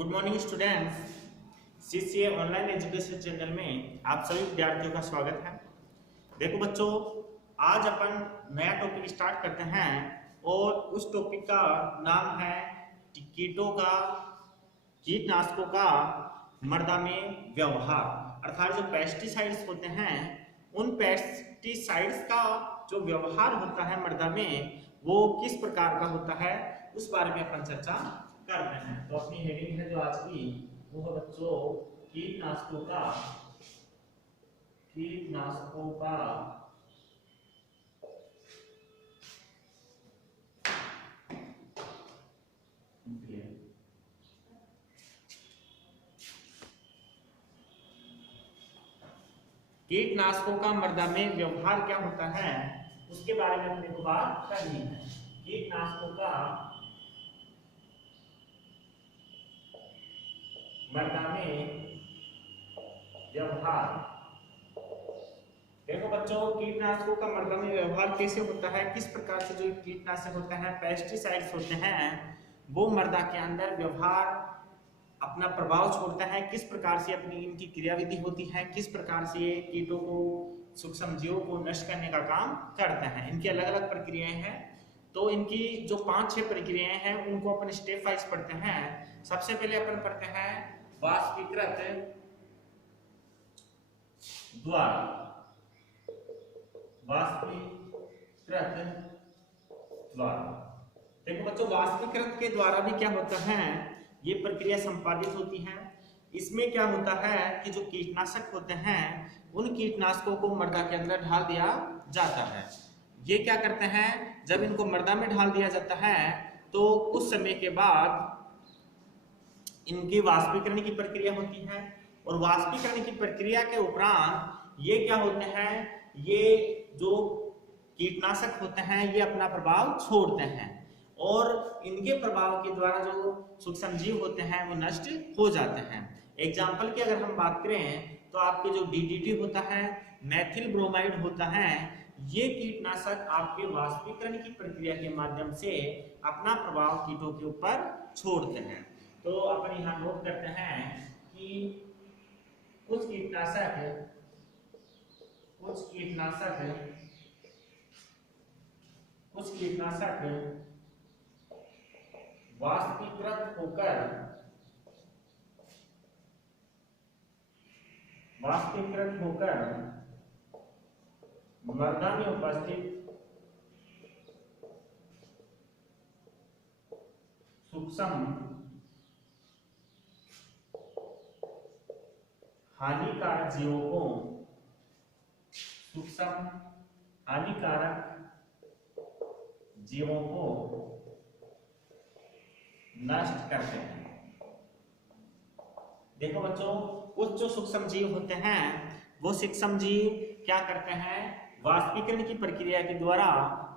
Good morning students. CCA online education channel में आप सभी विद्यार्थियों का स्वागत है। देखो बच्चों, आज अपन नया टॉपिक स्टार्ट करते हैं और उस टॉपिक का नाम है कीटनाशकों का मृदा में व्यवहार। अर्थात जो पेस्टिसाइड्स होते हैं उन पेस्टिसाइड्स का जो व्यवहार होता है मृदा में वो किस प्रकार का होता है उस बारे में अपन चर्चा करते हैं। तो अपनी हेडिंग है जो आज की वो है बच्चों कीटनाशकों का कीटनाशकों का मृदा में व्यवहार क्या होता है उसके बारे में अपने को बात करनी है। कीटनाशकों का मृदा में व्यवहार। देखो बच्चों, कीटनाशकों का मृदा में व्यवहार कैसे होता है, किस प्रकार से जो कीटनाशक होते हैं पेस्टिसाइड्स होते हैं वो मृदा के अंदर व्यवहार अपना प्रभाव छोड़ता है, किस प्रकार से अपनी इनकी क्रियाविधि होती है, किस प्रकार से ये कीटों को सूक्ष्म जीवों को नष्ट करने का काम करते हैं। इनकी अलग अलग प्रक्रियाएं हैं। तो इनकी जो 5-6 प्रक्रियाएं हैं उनको अपन स्टेप वाइज पढ़ते हैं। सबसे पहले अपन पढ़ते हैं वाष्पीकृत द्वारा। देखो बच्चों, वाष्पीकृत के द्वारा भी क्या होता है, ये प्रक्रिया संपादित होती है। इसमें क्या होता है कि जो कीटनाशक होते हैं उन कीटनाशकों को मृदा के अंदर ढाल दिया जाता है। ये क्या करते हैं, जब इनको मृदा में ढाल दिया जाता है तो कुछ समय के बाद इनकी वाष्पीकरण की प्रक्रिया होती है और वाष्पीकरण की प्रक्रिया के उपरांत ये क्या होते हैं, ये जो कीटनाशक होते हैं ये अपना प्रभाव छोड़ते हैं और इनके प्रभाव के द्वारा जो सूक्ष्म जीव होते हैं वो नष्ट हो जाते हैं। एग्जाम्पल की अगर हम बात करें तो आपके जो डीडीटी होता है, मेथिल ब्रोमाइड होता है, ये कीटनाशक आपके वाष्पीकरण की प्रक्रिया के माध्यम से अपना प्रभाव कीटों के ऊपर छोड़ते हैं। तो अपन यहाँ नोट करते हैं कि कुछ कीटनाशक वाष्पीकृत होकर मृदा में उपस्थित सूक्ष्म हानिकारक जीवों को नष्ट करते हैं। देखो बच्चों, कुछ जो सूक्ष्म जीव होते हैं वो सूक्ष्म जीव क्या करते हैं, वाष्पीकरण की प्रक्रिया के द्वारा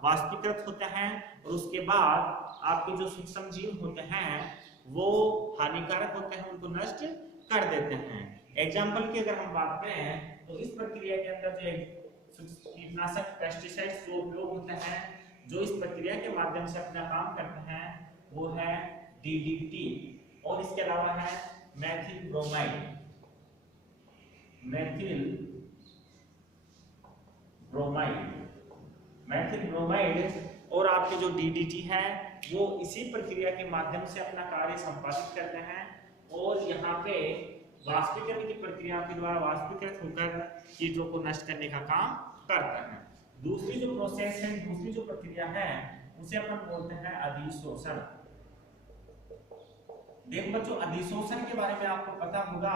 वाष्पीकृत होते हैं और उसके बाद आपके जो सूक्ष्म जीव होते हैं वो हानिकारक होते हैं, उनको नष्ट कर देते हैं। एग्जाम्पल की अगर हम बात करें तो इस प्रक्रिया के अंदर जो कीटनाशक पेस्टिसाइड्स जो उपयोग होते हैं, जो इस प्रक्रिया के माध्यम से अपना काम करते हैं वो है डीडीटी और इसके अलावा है मेथिल ब्रोमाइड और आपके जो डीडीटी है वो इसी प्रक्रिया के माध्यम से अपना कार्य संपादित करते हैं और यहाँ पे वाष्पीकरण की प्रक्रिया के द्वारा वाष्पीकृत होकर कीटों को नष्ट करने का काम करते हैं। दूसरी जो प्रोसेस है, दूसरी जो प्रक्रिया है उसे अपन बोलते हैं अधिशोषण। देखो बच्चों, अधिशोषण के बारे में आपको पता होगा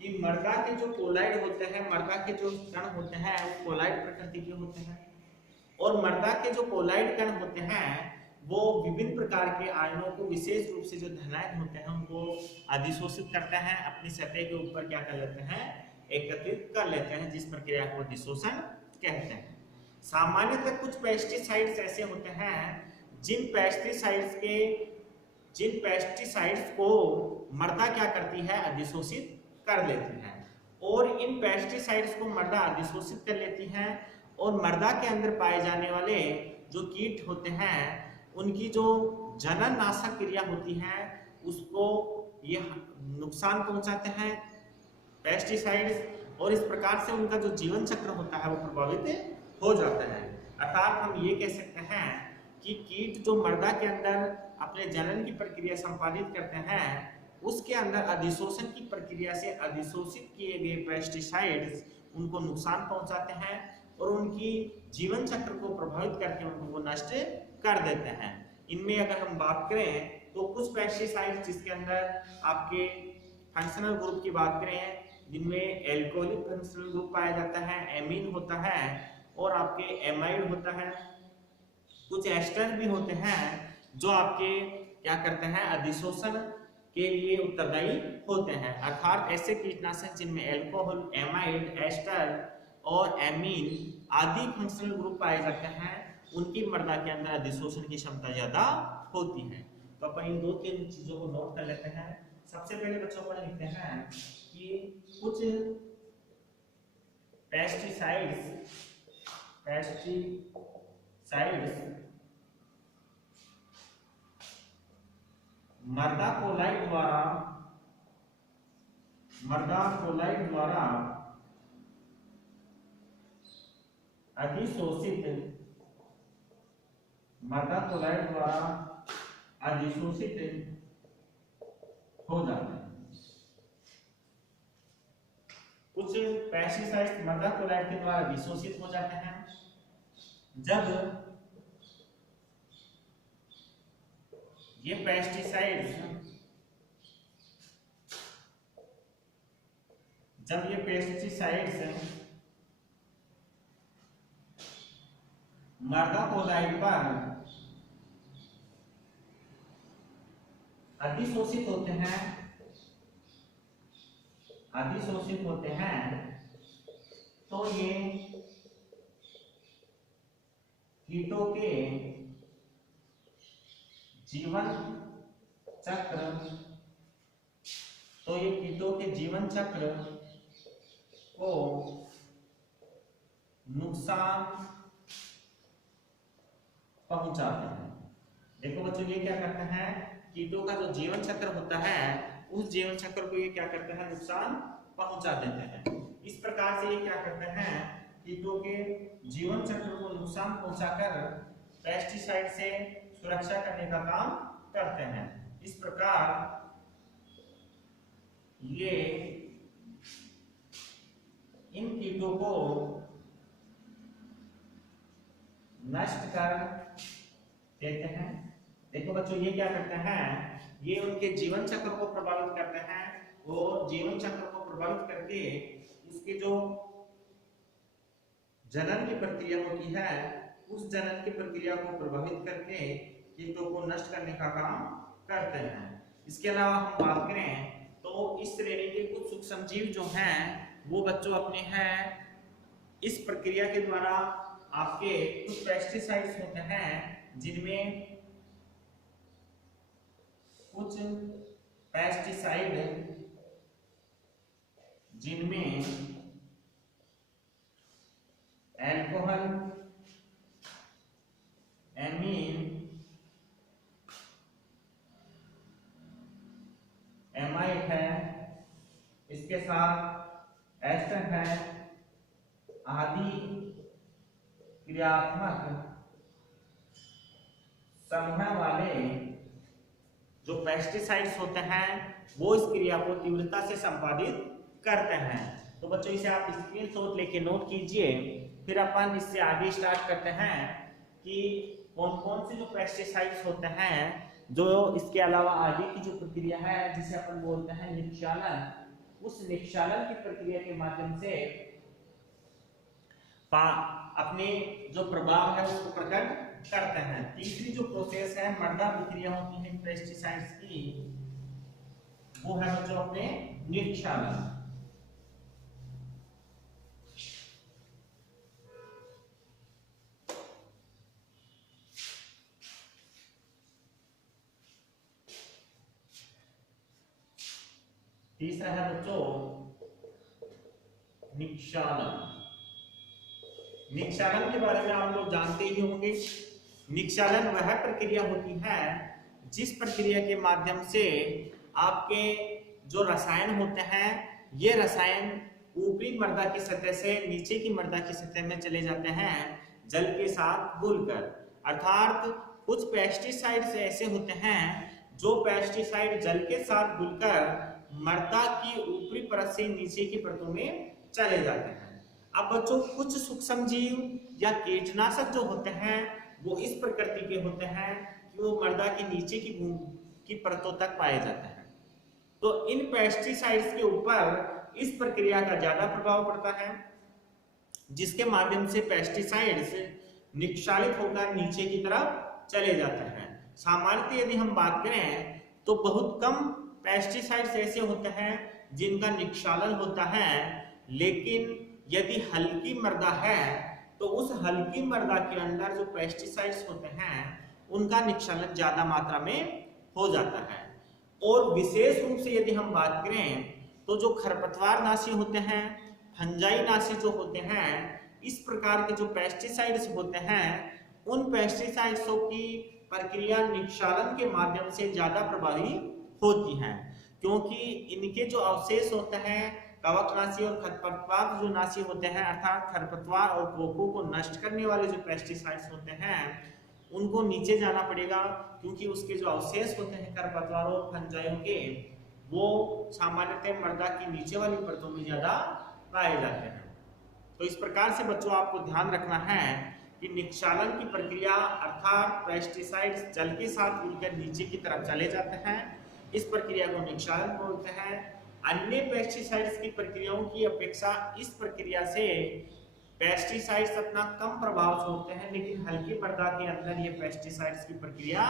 कि मृदा के जो कोलाइड होते हैं, मृदा के जो कण होते हैं वो कोलाइड प्रकृति के होते हैं और मृदा के जो कोलाइड कण होते हैं वो विभिन्न प्रकार के आयनों को, विशेष रूप से जो धनायन होते हैं उनको अधिशोषित करते हैं, अपनी सतह के ऊपर क्या कर लेते हैं, एकत्रित कर लेते हैं, जिस प्रक्रिया को अधिशोषण कहते हैं। सामान्यतः कुछ पेस्टिसाइड्स ऐसे होते हैं जिन पेस्टिसाइड्स को मृदा क्या करती है, अधिशोषित कर लेती है और इन पेस्टिसाइड्स को मृदा अधिशोषित कर लेती है और मृदा के अंदर पाए जाने वाले जो कीट होते हैं उनकी जो जनन नाशक क्रिया होती है उसको ये नुकसान पहुंचाते हैं पेस्टिसाइड्स, और इस प्रकार से उनका जो जीवन चक्र होता है वो प्रभावित हो जाता है। अर्थात हम ये कह सकते हैं कि कीट जो मृदा के अंदर अपने जनन की प्रक्रिया संपादित करते हैं, उसके अंदर अधिशोषण की प्रक्रिया से अधिशोषित किए गए पेस्टिसाइड्स उनको नुकसान पहुंचाते हैं और उनकी जीवन चक्र को प्रभावित करके उनको वो नष्ट कर देते हैं। इनमें अगर हम बात करें तो कुछ पेस्टिसाइड्स जिसके अंदर आपके फंक्शनल ग्रुप की बात करें, जिनमें एल्कोहलिक फंक्शनल ग्रुप पाया जाता है, एमीन होता है और आपके एमाइड होता है। कुछ एस्टर भी होते हैं जो आपके क्या करते हैं, अधिशोषण के लिए उत्तरदायी होते हैं। अर्थात ऐसे कीटनाशक जिनमें अल्कोहल, एमाइड, एस्टर और एमीन आदि फंक्शनल ग्रुप पाए जाते हैं, उनकी मृदा के अंदर अधिशोषण की क्षमता ज्यादा होती है। तो अपन इन 2-3 चीजों को नोट कर लेते हैं। सबसे पहले बच्चों को लिखते हैं कि कुछ पेस्टिसाइड्स मृदा कोलाइट द्वारा अधिशोषित हो जाते हैं। कुछ पेस्टिसाइड्स मृदा कोलाइट के द्वारा अधिशोषित हो जाते हैं जब ये पेस्टिसाइड्स मृदा कोलाइट पर अधिशोषित होते हैं तो ये कीटों के जीवन चक्र को नुकसान पहुंचाते हैं। देखो बच्चों, ये क्या करते हैं, कीटों का जो जीवन चक्र होता है उस जीवन चक्र को ये क्या करते हैं, नुकसान पहुंचा देते हैं। इस प्रकार से ये क्या करते हैं, कीटों के जीवन चक्र को नुकसान पहुंचाकर पेस्टिसाइड से सुरक्षा करने का काम करते हैं। इस प्रकार ये इन कीटों को नष्ट कर देते हैं। देखो बच्चों, ये क्या करते हैं, ये उनके जीवन चक्र को प्रभावित करते हैं और जीवन चक्र को प्रभावित करके उसके जो जनन की प्रक्रिया होती है उस जनन की प्रक्रिया को प्रभावित करके कीटों को नष्ट करने का काम करते हैं। इसके अलावा हम बात करें तो इस श्रेणी के कुछ सूक्ष्मजीव जो हैं वो बच्चों अपने हैं इस प्रक्रिया के द्वारा आपके कुछ पेस्टिसाइड्स होते हैं जिनमें अल्कोहल, एमीन, एमाइड है, इसके साथ एस्टर है आदि क्रियात्मक समूह वाले जो पेस्टिसाइड्स होते हैं वो इस क्रिया को तीव्रता से संपादित करते हैं। तो बच्चों, इसे आप स्क्रीनशॉट लेके नोट कीजिए। फिर अपन इससे आगे स्टार्ट करते हैं कि कौन कौन से जो पेस्टिसाइड्स होते हैं जो इसके अलावा आगे की जो प्रक्रिया है जिसे अपन बोलते हैं निक्षालन, उस निक्षालन की प्रक्रिया के माध्यम से अपने जो प्रभाव है उसको प्रकट करते हैं। तीसरी जो प्रोसेस है मृदा प्रक्रिया होती है पेस्टिसाइड्स की, वो है बच्चों अपने निक्षालन। तीसरा है बच्चों निक्षालन। निक्षालन के बारे में आप लोग जानते ही होंगे। निक्षालन वह प्रक्रिया होती है जिस प्रक्रिया के माध्यम से आपके जो रसायन होते हैं ये रसायन ऊपरी मृदा की सतह से नीचे की मृदा की सतह में चले जाते हैं जल के साथ घुलकर। अर्थात कुछ पेस्टिसाइड्स ऐसे होते हैं जो पेस्टिसाइड जल के साथ घुलकर मृदा की ऊपरी परत से नीचे की परतों में चले जाते हैं। अब बच्चों कुछ सूक्ष्म जीव या कीटनाशक जो होते हैं वो इस प्रकृति के होते हैं कि वो मृदा के नीचे की परतों तक पाए जाते हैं। तो इन पेस्टिसाइड्स के ऊपर इस प्रक्रिया का ज्यादा प्रभाव पड़ता है जिसके माध्यम से पेस्टिसाइड्स निक्षालित होकर नीचे की तरफ चले जाते हैं। सामान्यतः यदि हम बात करें तो बहुत कम पेस्टिसाइड्स ऐसे होते हैं जिनका निक्षालन होता है, लेकिन यदि हल्की मृदा है तो उस हल्की मृदा के अंदर जो पेस्टिसाइड्स होते हैं उनका निक्षालन ज्यादा मात्रा में हो जाता है। और विशेष रूप से यदि हम बात करें तो जो खरपतवार नाशी होते हैं, फंजाई नाशी जो होते हैं, इस प्रकार के जो पेस्टिसाइड्स होते हैं उन पेस्टिसाइड्सों की प्रक्रिया निक्षालन के माध्यम से ज्यादा प्रभावी होती है, क्योंकि इनके जो अवशेष होते हैं कवकनाशी और खरपतवार जो नाशी होते हैं अर्थात खरपतवार और कोको को नष्ट करने वाले जो पेस्टिसाइड्स होते हैं उनको नीचे जाना पड़ेगा, क्योंकि उसके जो अवशेष होते हैं खरपतवारों और फंजाइयों के वो सामान्यतः मृदा की नीचे वाली परतों में ज्यादा पाए जाते हैं। तो इस प्रकार से बच्चों आपको ध्यान रखना है कि निक्षालन की प्रक्रिया अर्थात पेस्टिसाइड्स जल के साथ घुलकर नीचे की तरफ चले जाते हैं, इस प्रक्रिया को निक्षालन बोलते हैं। अन्य पेस्टिसाइड्स की प्रक्रियाओं की अपेक्षा इस प्रक्रिया से पेस्टिसाइड्स अपना कम प्रभाव छोड़ते हैं, लेकिन हल्की मृदा के अंदर ये पेस्टिसाइड्स की प्रक्रिया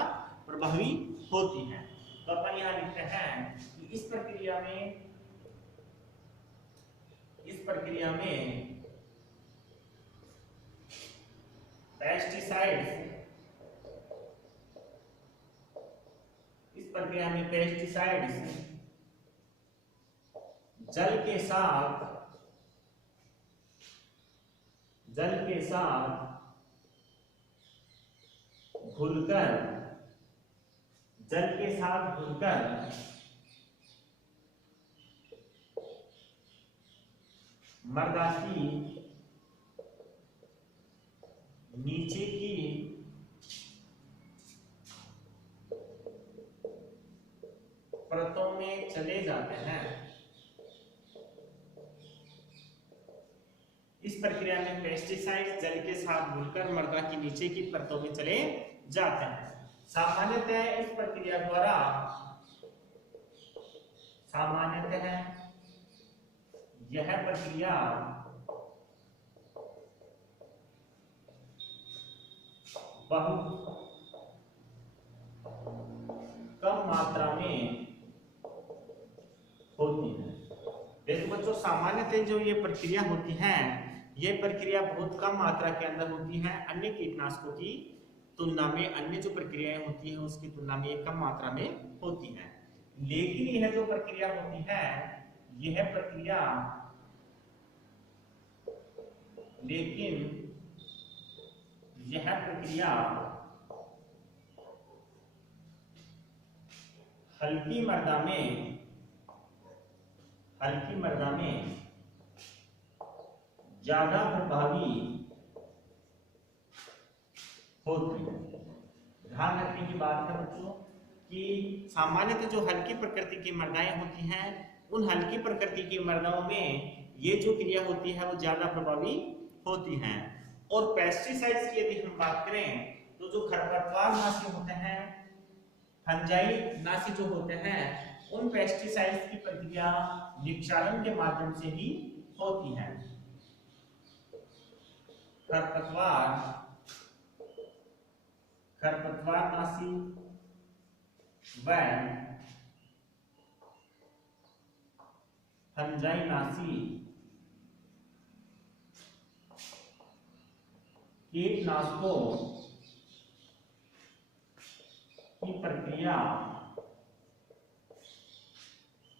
प्रभावी होती है। तो अपन यहाँ लिखते हैं कि इस प्रक्रिया में पेस्टिसाइड्स जल के साथ घुलकर मृदा की नीचे की परतों में चले जाते हैं। इस प्रक्रिया में पेस्टिसाइड्स जल के साथ घुलकर मृदा की नीचे की परतों में चले जाते हैं। सामान्यतः इस प्रक्रिया द्वारा यह प्रक्रिया बहुत कम मात्रा में होती है। देखो बच्चों सामान्यतः जो ये प्रक्रिया होती है ये प्रक्रिया बहुत कम मात्रा के अंदर होती है, अन्य कीटनाशकों की तुलना में, अन्य जो प्रक्रियाएं होती है उसकी तुलना में ये कम मात्रा में होती है। लेकिन यह जो प्रक्रिया होती है यह प्रक्रिया हल्की मृदा में ज्यादा प्रभावी होती है। ध्यान रखने की बात है बच्चों कि सामान्यतः जो हल्की प्रकृति की मृदाएं होती हैं उन हल्की प्रकृति की मृदाओं में ये जो क्रिया होती है वो ज्यादा प्रभावी होती हैं। और पेस्टिसाइड्स की यदि हम बात करें तो जो खरपतवार नाशी होते हैं, फंजाई नाशी जो होते हैं, उन पेस्टिसाइड्स की प्रक्रिया निक्षालन के माध्यम से ही होती है। खरपतवार नाशी व फंजाई नाशी कीटनाशकों की प्रक्रिया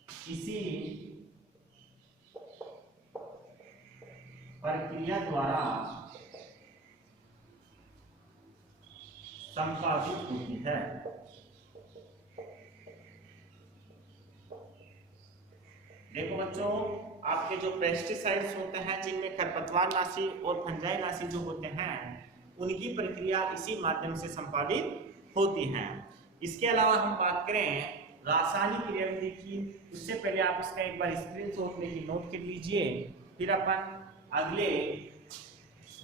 किसी प्रक्रिया द्वारा संपादित होती है। देखो बच्चों, आपके जो पेस्टिसाइड्स होते हैं जिनमें खरपतवारनाशी और फंजाइनाशी जो होते हैं, उनकी प्रक्रिया इसी माध्यम से संपादित होती है। इसके अलावा हम बात करें रासायनिक क्रियाविधि की, उससे पहले आप इसका एक बार स्क्रीनशॉट लेके नोट कर लीजिए। फिर अपन अगले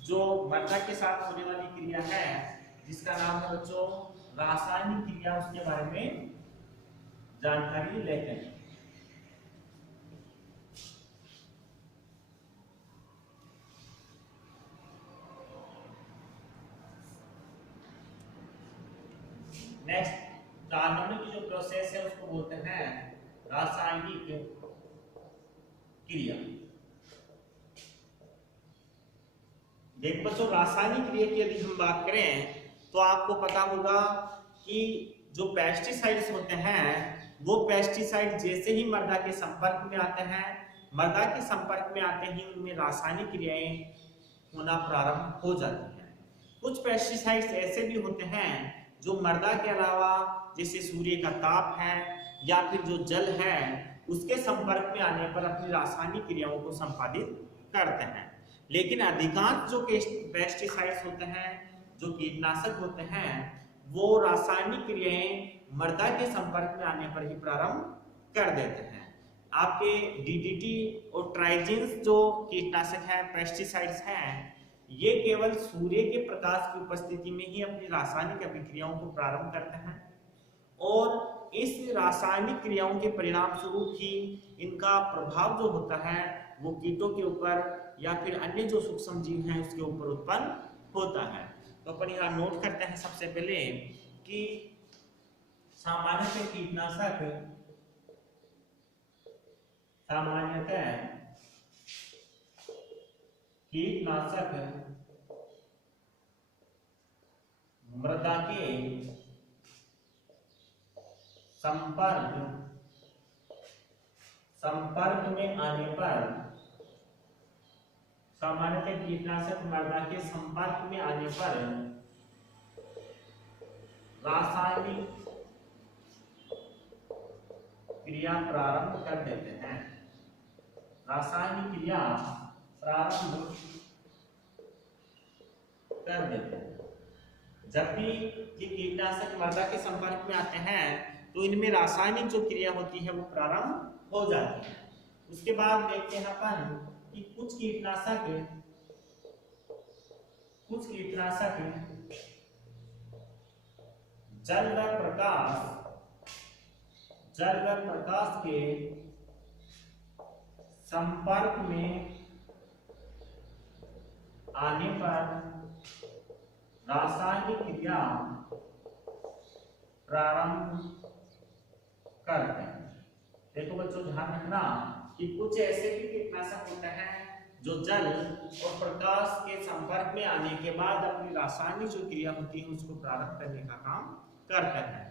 जो मृदा के साथ होने वाली क्रिया है जिसका नाम है बच्चों रासायनिक क्रिया, उसके बारे में जानकारी लेते हैं। नेक्स्ट, जानने की जो प्रोसेस है उसको बोलते हैं रासायनिक क्रिया। देख बच्चों, रासायनिक क्रिया की यदि हम बात करें तो आपको पता होगा कि जो पेस्टिसाइड्स होते हैं वो पेस्टिसाइड जैसे ही मृदा के संपर्क में आते हैं, मृदा के संपर्क में आते ही उनमें रासायनिक क्रियाएं होना प्रारंभ हो जाती हैं। कुछ पेस्टिसाइड्स ऐसे भी होते हैं जो मृदा के अलावा जैसे सूर्य का ताप है या फिर जो जल है उसके संपर्क में आने पर अपनी रासायनिक क्रियाओं को संपादित करते हैं। लेकिन अधिकांश जो पेस्टिसाइड्स होते हैं, जो कीटनाशक होते हैं, वो रासायनिक क्रियाएं मृदा के संपर्क में आने पर ही प्रारंभ कर देते हैं। आपके डीडीटी और ट्राइजिन्स जो कीटनाशक हैं, पेस्टिसाइड्स हैं, ये केवल सूर्य के प्रकाश की उपस्थिति में ही अपनी रासायनिक अभिक्रियाओं को प्रारंभ करते हैं और इस रासायनिक क्रियाओं के परिणाम स्वरूप ही इनका प्रभाव जो होता है वो कीटों के ऊपर या फिर अन्य जो सूक्ष्म जीव हैं उसके ऊपर उत्पन्न होता है। तो अपन यहाँ नोट करते हैं सबसे पहले कि सामान्यतः कीटनाशक मृदा के संपर्क में आने पर, सामान्यतः कीटनाशक मृदा के संपर्क में आने पर रासायनिक क्रिया प्रारंभ कर देते हैं। रासायनिक क्रिया प्रारंभ कर देते हैं। जब भी ये कीटनाशक मृदा के संपर्क में आते हैं तो इनमें रासायनिक जो क्रिया होती है वो प्रारंभ हो जाती है। उसके बाद देखते हैं अपन कि कुछ कीटनाशक जल व प्रकाश के संपर्क में आने पर रासायनिक क्रिया प्रारंभ करते हैं। देखो बच्चों, ध्यान रखना कि कुछ ऐसे भी कीटनाशक होते हैं जो जल और प्रकाश के संपर्क में आने के बाद अपनी रासायनिक जो क्रिया होती है उसको प्रारंभ करने का काम करते हैं।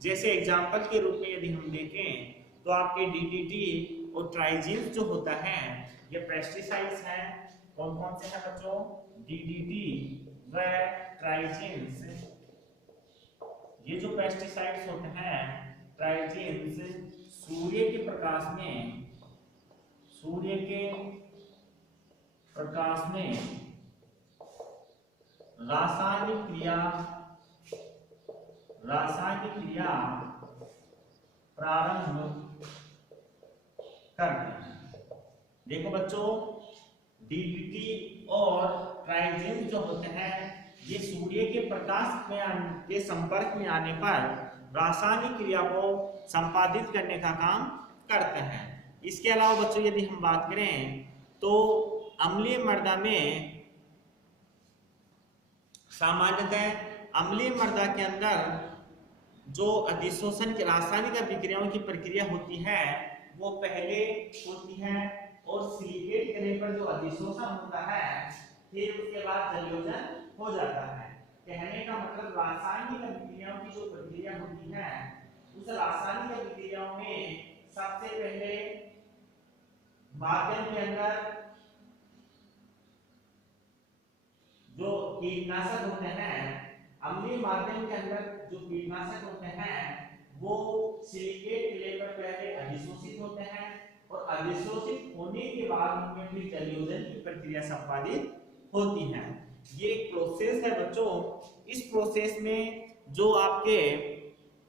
जैसे एग्जाम्पल के रूप में यदि हम देखें तो आपके डीडीटी और ट्राइजिन्स जो होता है ये पेस्टिसाइड्स हैं। कौन कौन से हैं बच्चों? डीडीटी व ट्राइजिन्स। ये जो पेस्टिसाइड्स होते हैं ट्राइजिन्स सूर्य के प्रकाश में रासायनिक क्रिया प्रारंभ करते हैं। देखो बच्चों, डीडीटी और ट्राइजिन जो होते हैं ये सूर्य के प्रकाश के संपर्क में आने पर रासायनिक क्रिया को संपादित करने का काम करते हैं। इसके अलावा बच्चों यदि हम बात करें तो अम्लीय मृदा में, सामान्यतः अम्लीय मृदा के अंदर जो अधिशोषण की रासायनिक अभिक्रियाओं की प्रक्रिया होती है वो पहले होती है और सिलिकेट करने पर जो अधिशोषण होता है फिर उसके बाद जलयोजन हो जाता है। कहने का मतलब रासायनिक अभिक्रियाओं की जो प्रक्रिया होती है उस रासायनिक अभिक्रियाओं में सबसे पहले माध्यम के अंदर जो कीटनाशक होते हैं, अम्लीय माध्यम के अंदर जो कीटनाशक होते हैं वो सिलिकेट के लेवल पहले अधिशोषित होते हैं और अधिशोषित होने के बाद उनमें फिर जलयोजन की प्रक्रिया संपादित होती है। ये एक प्रोसेस है बच्चों। इस प्रोसेस में जो आपके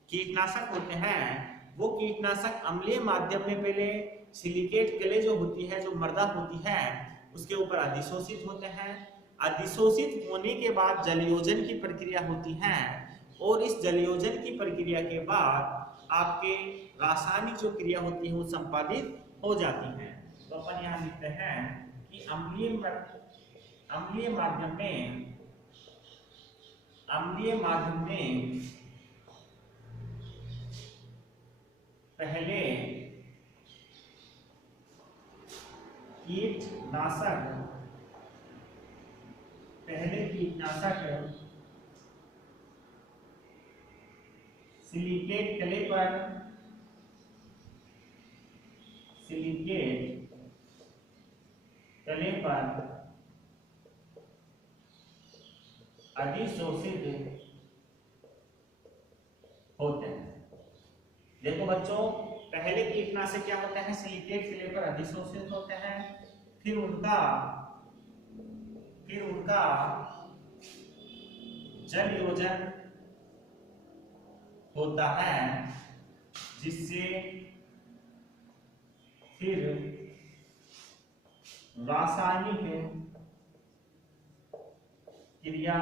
कीटनाशक होते हैं वो कीटनाशक अम्लीय माध्यम में पहले सिलिकेट क्ले जो होती है, जो मृदा होती है, उसके ऊपर अधिशोषित होते हैं। अधिशोषित होने के बाद जलयोजन की प्रक्रिया होती है और इस जलयोजन की प्रक्रिया के बाद आपके रासायनिक जो क्रिया होती है वो संपादित हो जाती है। तो अपन यहाँ लिखते हैं कि अम्लीय माध्यम में पहले कीटनाशक सिलिकेट क्ले पर अधिशोषित होते हैं। देखो बच्चों, पहले कीटनाशक क्या होते हैं, सिलिकेट क्ले पर अधिशोषित होते हैं, फिर उनका जलयोजन होता है, जिससे फिर रासायनिक क्रिया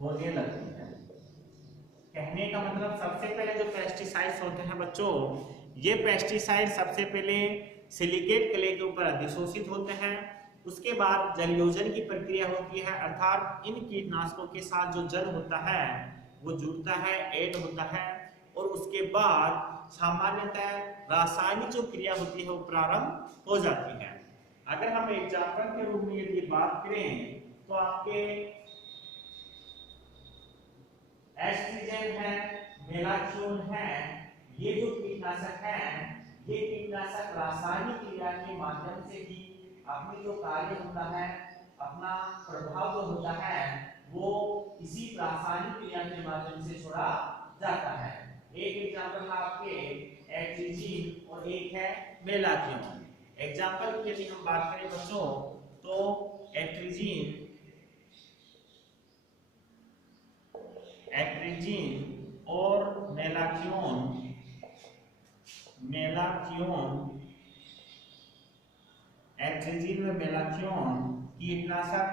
होने लगती है। कहने का मतलब सबसे पहले जो पेस्टिसाइड्स होते हैं बच्चों, ये पेस्टिसाइड सबसे पहले सिलिकेट क्ले के ऊपर अधिशोषित होते हैं, उसके बाद जलयोजन की प्रक्रिया होती है, अर्थात इन कीटनाशकों के साथ जो जल होता है वो जुड़ता है, ऐड होता है, और उसके बाद सामान्यतः रासायनिक जो क्रिया होती है वो प्रारंभ हो जाती है। अगर हम एग्जाम्पल के रूप में यदि बात करें तो आपके एस्ट्रिजेन है, मेलाथियोन है, ये जो कीटनाशक है, ये कीटनाशक रासायनिक क्रिया के माध्यम से ही अपनी जो कार्य होता है, अपना प्रभाव जो होता है, वो इसी रासायनिक क्रिया के माध्यम से छोड़ा जाता है। एक एग्जांपल है आपके एस्ट्रिजीन और एक है मेलाथियोन। एग्जांपल की यदि हम बात करें बच्चों तो एस्ट्रिजीन और एस्ट्रिजीन व मेलाथियोन कीटनाशक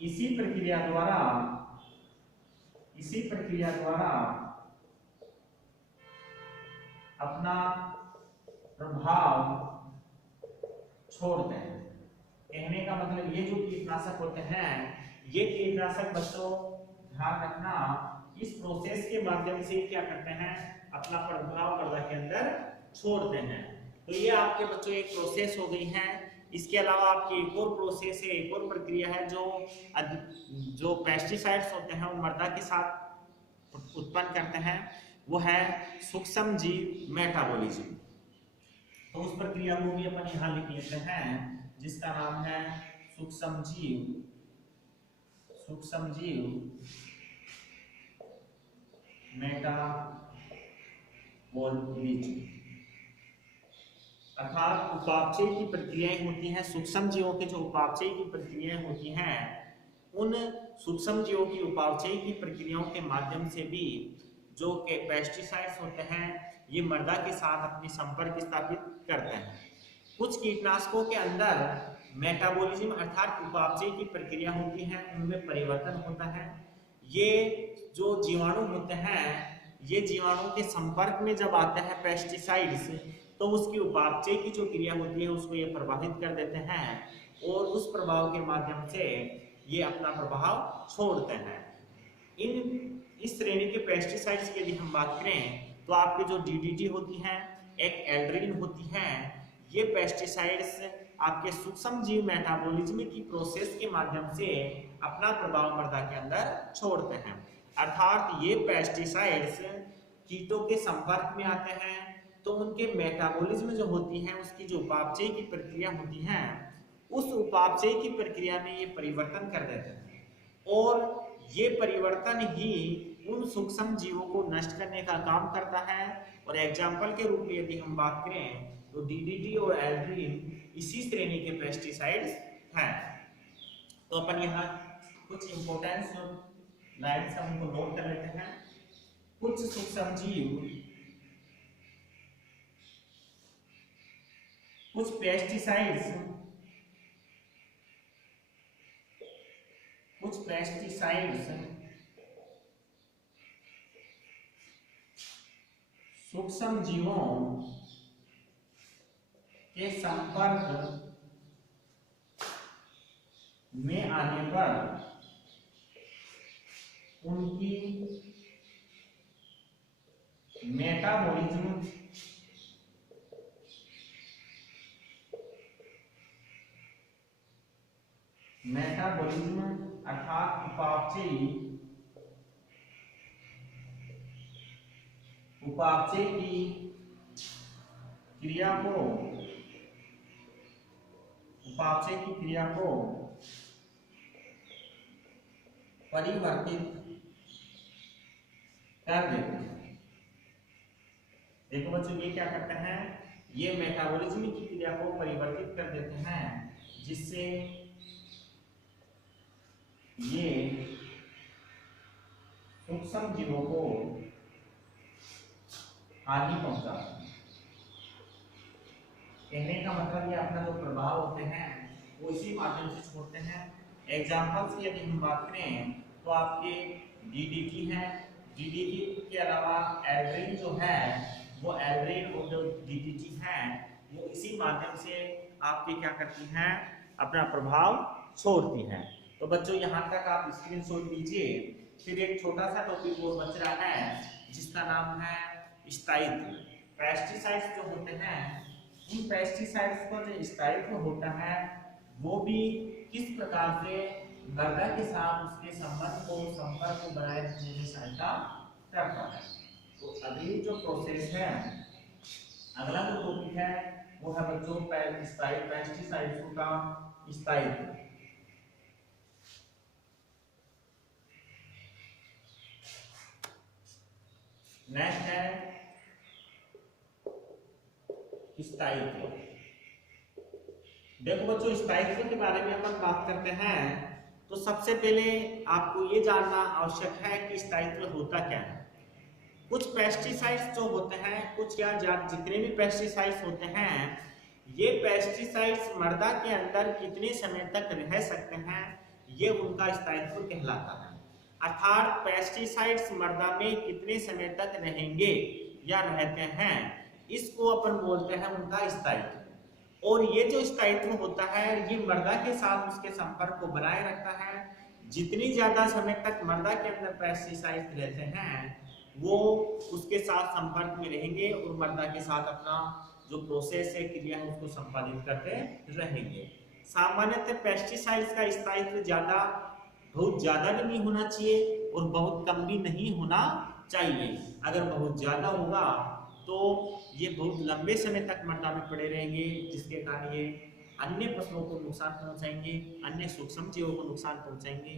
इसी प्रक्रिया द्वारा अपना प्रभाव छोड़ते हैं। कहने का मतलब ये जो कीटनाशक होते हैं, ये कीटनाशक बच्चों ध्यान रखना, इस प्रोसेस के माध्यम से क्या करते हैं, अपना प्रभाव मृदा के अंदर छोड़ते हैं। तो ये आपके बच्चों एक प्रोसेस हो गई है। इसके अलावा आपकी एक और प्रोसेस है, एक और प्रक्रिया है जो पेस्टिसाइड्स होते हैं वो मृदा के साथ उत्पन्न करते हैं, वो है सूक्ष्म जीव मेटाबॉलिज्म। तो उस प्रक्रिया को भी अपन यहाँ लिख लेते हैं, जिसका नाम है सूक्ष्म जीव मेटाबॉलिज्म, अर्थात उपापचय की प्रक्रियाएं होती हैं। सूक्ष्म जीवों के जो उपापचय की प्रक्रियाएं होती हैं, उन सूक्ष्म जीवों की उपापचय की प्रक्रियाओं के माध्यम से भी जो के पेस्टिसाइड्स होते हैं ये मृदा के साथ अपनी संपर्क स्थापित करते हैं। कुछ कीटनाशकों के अंदर मेटाबॉलिज्म अर्थात उपापचय की प्रक्रिया होती है, उनमें परिवर्तन होता है। ये जो जीवाणु होते हैं, ये जीवाणु के संपर्क में जब आते हैं पेस्टिसाइड्स, तो उसकी उपापचय की जो क्रिया होती है उसको ये प्रभावित कर देते हैं और उस प्रभाव के माध्यम से ये अपना प्रभाव छोड़ते हैं। इस श्रेणी के पेस्टिसाइड्स की यदि हम बात करें तो आपके जो डीडीटी होती हैं, एक एल्ड्रिन होती हैं, ये पेस्टिसाइड्स आपके सूक्ष्म जीव मेटाबॉलिज्म की प्रोसेस के माध्यम से अपना प्रभाव मृदा के अंदर छोड़ते हैं। अर्थात ये पेस्टिसाइड्स कीटों के संपर्क में आते हैं तो उनके मेटाबॉलिज्म जो होती है, उसकी जो उपापचय की प्रक्रिया होती है, उस उपापचय की प्रक्रिया में ये परिवर्तन कर देते हैं और ये परिवर्तन ही उन सूक्ष्म जीवों को नष्ट करने का काम करता है। और एग्जाम्पल के रूप में यदि हम बात करें तो डीडीटी और एल्ड्रीन इसी श्रेणी के पेस्टिसाइड्स हैं। तो अपन यहाँ कुछ इंपोर्टेंस लाइन्स हम उनको नोट कर लेते हैं। कुछ सूक्ष्म जीव कुछ पेस्टिसाइड्स सूक्ष्म जीवों के संपर्क में आने पर उनकी मेटाबॉलिज्म अर्थात उपापचय की क्रिया को परिवर्तित कर देते हैं। देखो बच्चों, ये क्या करते हैं, ये मेटाबॉलिज्म की क्रिया को परिवर्तित कर देते हैं, जिससे ये सूक्ष्म जीवों को हानि पहुंचाते हैं। कहने का मतलब ये अपना जो प्रभाव होते हैं वो इसी माध्यम से छोड़ते हैं। एग्जाम्पल्स की यदि हम बात करें तो आपके डीडीटी है, डीडीटी के अलावा एल्ड्रीन जो है वो एल्ड्रीन और जो डीडीटी है वो इसी माध्यम से आपके क्या करती हैं, अपना प्रभाव छोड़ती हैं। तो बच्चों यहाँ तक आप स्क्रीनशॉट लीजिए। फिर एक छोटा सा टॉपिक और बच रहा है जिसका नाम है स्थायित्व। पेस्टिसाइड्स जो होते हैं, इन पेस्टिसाइड्स का जो स्थायित्व होता है वो भी किस प्रकार से मृदा के साथ उसके संपर्क को बनाए रखने में सहायता करता है। तो अगली जो प्रोसेस है, अगला जो टॉपिक है वो है बच्चों पेस्टिसाइड्स का स्थायित्व। नेक्स्ट है स्थायित्व। देखो बच्चों, स्थायित्व के बारे में अपन बात करते हैं तो सबसे पहले आपको ये जानना आवश्यक है कि स्थायित्व होता क्या है। कुछ पेस्टिसाइड्स जो होते हैं, कुछ या जितने भी पेस्टिसाइड्स होते हैं, ये पेस्टिसाइड्स मृदा के अंदर कितने समय तक रह सकते हैं, ये उनका स्थायित्व कहलाता है। अर्थात पेस्टिसाइड्स मृदा में कितने समय तक रहेंगे या रहते हैं, इसको अपन बोलते हैं उनका स्थायित्व। और ये जो स्थायित्व होता है ये मृदा के साथ उसके संपर्क को बनाए रखता है। जितनी ज्यादा समय तक मृदा के अंदर पेस्टिसाइड्स रहते हैं वो उसके साथ संपर्क में रहेंगे और मृदा के साथ अपना जो प्रोसेस है, क्रिया है, उसको संपादित करते रहेंगे। सामान्यतः पेस्टिसाइड्स का स्थायित्व बहुत ज्यादा भी नहीं होना चाहिए और बहुत कम भी नहीं होना चाहिए। अगर बहुत ज्यादा होगा तो ये बहुत लंबे समय तक मृदा में पड़े रहेंगे, जिसके कारण ये अन्य फसलों को नुकसान पहुंचाएंगे, अन्य सूक्ष्म जीवों को नुकसान पहुंचाएंगे।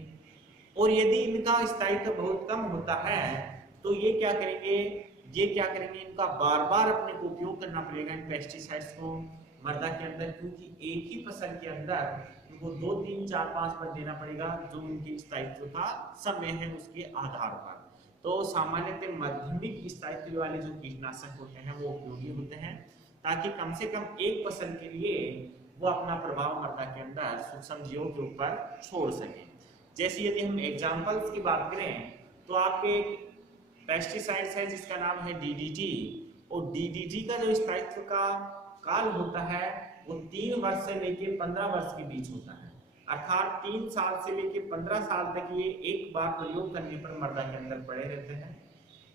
और यदि इनका स्थायित्व बहुत कम होता है तो ये क्या करेंगे, इनका बार बार अपने को उपयोग करना पड़ेगा इन पेस्टिसाइड्स को मृदा के अंदर, क्योंकि एक ही फसल के अंदर इनको 2, 3, 4, 5 बार देना पड़ेगा जो उनके स्थायित्व का समय है उसके आधार पर। तो सामान्यतः माध्यमिक स्थायित्व वाले जो कीटनाशक होते हैं वो उपयोगी होते हैं, ताकि कम से कम एक फसल के लिए वो अपना प्रभाव मृदा के अंदर सूक्ष्म जीवों के ऊपर छोड़ सके। जैसे यदि हम एग्जाम्पल्स की बात करें तो आपके पेस्टिसाइड्स है जिसका नाम है डीडीटी, और डीडीटी का जो स्थायित्व का काल होता है वो 3 वर्ष से लेकर 15 वर्ष के बीच होता है। अर्थात 3 साल से लेकर 15 साल तक ये एक बार प्रयोग करने पर मृदा के अंदर पड़े रहते हैं।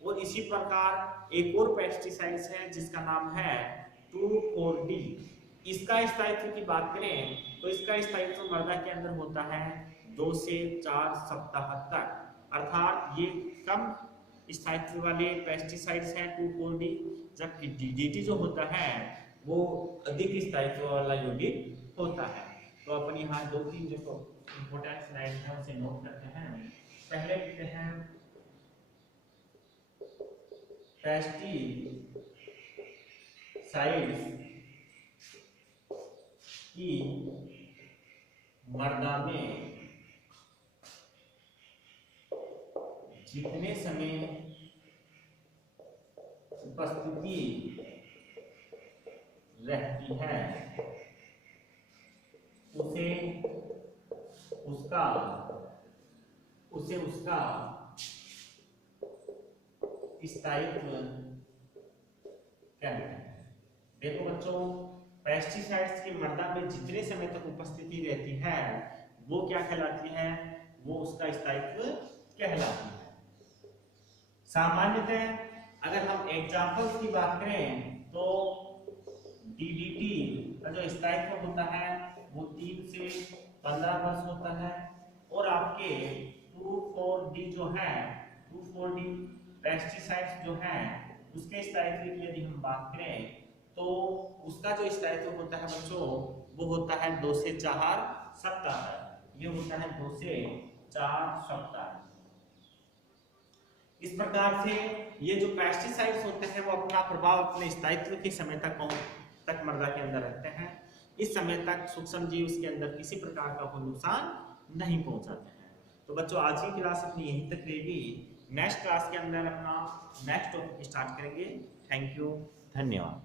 और इसी प्रकार एक और पेस्टिसाइड्स है जिसका नाम है 2,4-D। इसका स्थायित्व की बात करें तो इसका स्थायित्व मृदा के अंदर होता है 2 से 4 सप्ताह तक। अर्थात ये कम स्थायित्व वाले पेस्टिसाइड्स हैं 2,4-D, जबकि डीडीटी जो होता है वो अधिक स्थायित्व वाला यौगिक होता है। तो अपन यहाँ 2-3 जो इंपोर्टेंट स्लाइड है उसे नोट करते हैं। पहले लिखते हैं पेस्टिसाइड्स की मृदा में जितने समय उपस्थिति रहती है उसे उसका स्थायित्व कहते हैं। देखो बच्चों, पेस्टिसाइड्स की मृदा में जितने समय तक उपस्थिति रहती है वो क्या कहलाती है, वो उसका स्थायित्व कहलाती है। सामान्यतः अगर हम एग्जाम्पल्स की बात करें तो डीडीटी का जो स्थायित्व होता है वो 3 से 15 वर्ष होता है, और आपके 2,4-D जो है 2,4-D पेस्टिसाइड्स जो है उसके स्थायित्व की यदि हम बात करें तो उसका जो स्थायित्व होता है बच्चों वो होता है 2 से 4 सप्ताह। ये होता है 2 से 4 सप्ताह। इस प्रकार से ये जो पेस्टिसाइड्स होते हैं वो अपना प्रभाव अपने स्थायित्व के समय तक मृदा के अंदर रखते हैं। इस समय तक सूक्ष्म जीव उसके अंदर किसी प्रकार का कोई नुकसान नहीं पहुंचाते हैं। तो बच्चों आज की क्लास अपनी यहीं तक रहेगी। नेक्स्ट क्लास के अंदर अपना नेक्स्ट टॉपिक स्टार्ट करेंगे। थैंक यू, धन्यवाद।